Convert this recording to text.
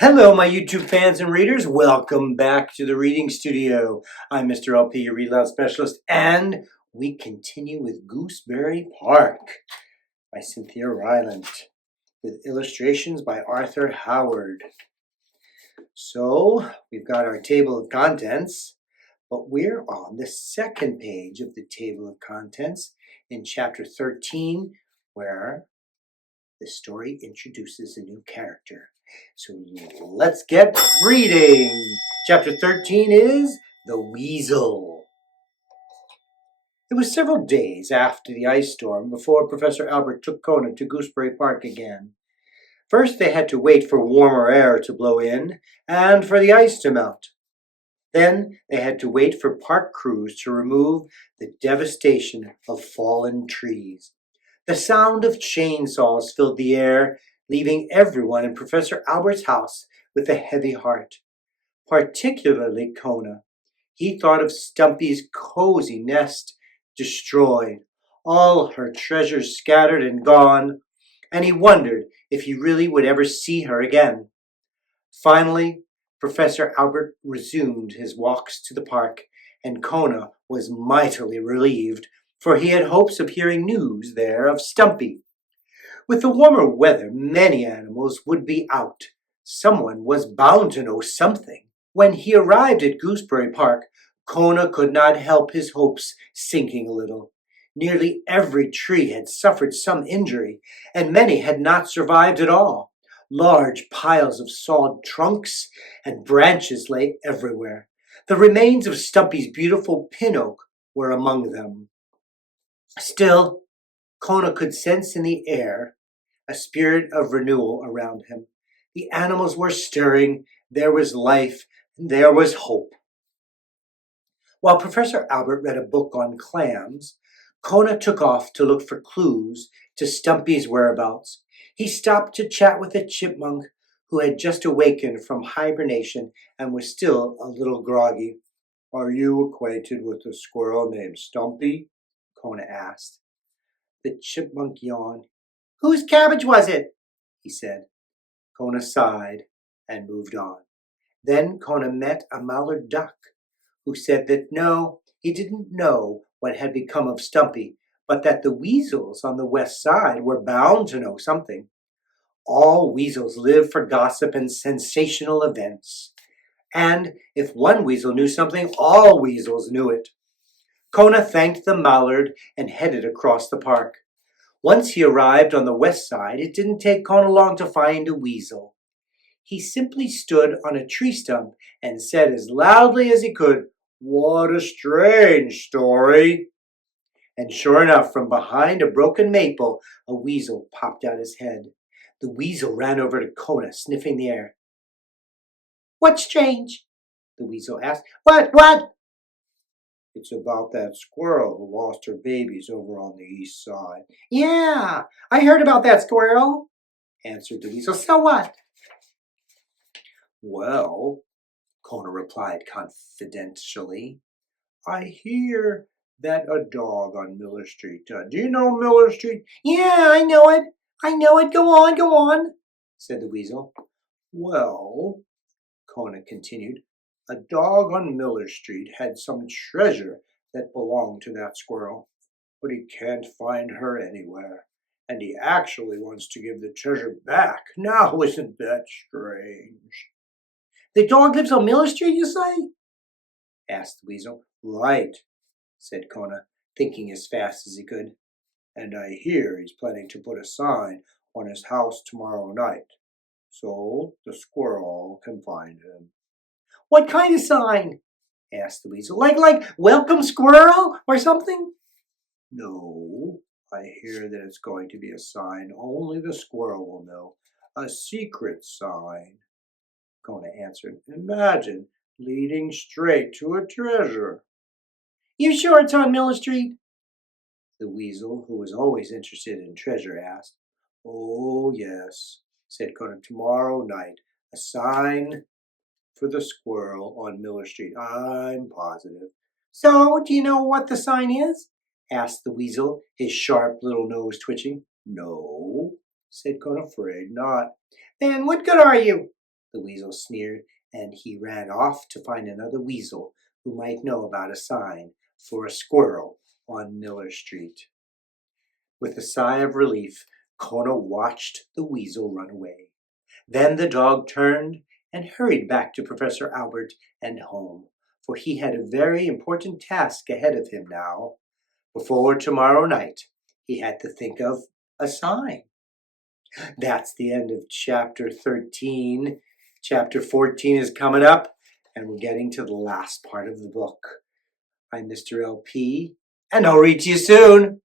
Hello, my YouTube fans and readers. Welcome back to the Reading Studio. I'm Mr. LP, your read loud specialist, and we continue with Gooseberry Park by Cynthia Rylant with illustrations by Arthur Howard. So, we've got our table of contents, but we're on the second page of the table of contents in chapter 13, where the story introduces a new character. So let's get reading. Chapter 13 is The Weasel. It was several days after the ice storm before Professor Albert took Kona to Gooseberry Park again. First they had to wait for warmer air to blow in and for the ice to melt. Then they had to wait for park crews to remove the devastation of fallen trees. The sound of chainsaws filled the air, leaving everyone in Professor Albert's house with a heavy heart, particularly Kona. He thought of Stumpy's cozy nest destroyed, all her treasures scattered and gone, and he wondered if he really would ever see her again. Finally, Professor Albert resumed his walks to the park, and Kona was mightily relieved, for he had hopes of hearing news there of Stumpy. With the warmer weather, many animals would be out. Someone was bound to know something. When he arrived at Gooseberry Park, Kona could not help his hopes sinking a little. Nearly every tree had suffered some injury, and many had not survived at all. Large piles of sawed trunks and branches lay everywhere. The remains of Stumpy's beautiful pin oak were among them. Still, Kona could sense in the air a spirit of renewal around him. The animals were stirring, there was life, and there was hope. While Professor Albert read a book on clams, Kona took off to look for clues to Stumpy's whereabouts. He stopped to chat with a chipmunk who had just awakened from hibernation and was still a little groggy. "Are you acquainted with a squirrel named Stumpy?" Kona asked. The chipmunk yawned. "Whose cabbage was it?" he said. Kona sighed and moved on. Then Kona met a mallard duck, who said that no, he didn't know what had become of Stumpy, but that the weasels on the west side were bound to know something. All weasels live for gossip and sensational events. And if one weasel knew something, all weasels knew it. Kona thanked the mallard and headed across the park. Once he arrived on the west side, it didn't take Kona long to find a weasel. He simply stood on a tree stump and said as loudly as he could, "What a strange story!" And sure enough, from behind a broken maple, a weasel popped out his head. The weasel ran over to Kona, sniffing the air. "What's strange?" the weasel asked. What? "It's about that squirrel who lost her babies over on the east side." "Yeah, I heard about that squirrel," answered the weasel. "So what?" "Well," Kona replied confidentially, "I hear that a dog on Miller Street. Do you know Miller Street?" "Yeah, I know it. Go on," said the weasel. "Well," Kona continued, "a dog on Miller Street had some treasure that belonged to that squirrel, but he can't find her anywhere, and he actually wants to give the treasure back. Now, isn't that strange?" "The dog lives on Miller Street, you say?" asked the weasel. "Right," said Kona, thinking as fast as he could. "And I hear he's planning to put a sign on his house tomorrow night, so the squirrel can find him." "What kind of sign?" asked the weasel. Like welcome squirrel or something?" "No, I hear that it's going to be a sign only the squirrel will know. A secret sign," Kona answered. "Imagine leading straight to a treasure." "You sure it's on Miller Street?" the weasel, who was always interested in treasure, asked. "Oh, yes," said Kona. "Tomorrow night. A sign for the squirrel on Miller Street. I'm positive." "So, do you know what the sign is?" asked the weasel, his sharp little nose twitching. "No," said Kona. "Afraid not." "Then what good are you?" the weasel sneered, and he ran off to find another weasel who might know about a sign for a squirrel on Miller Street. With a sigh of relief, Kona watched the weasel run away. Then the dog turned and hurried back to Professor Albert and home, for he had a very important task ahead of him now. Before tomorrow night, he had to think of a sign. That's the end of chapter 13. Chapter 14 is coming up, and we're getting to the last part of the book. I'm Mr. LP, and I'll read to you soon.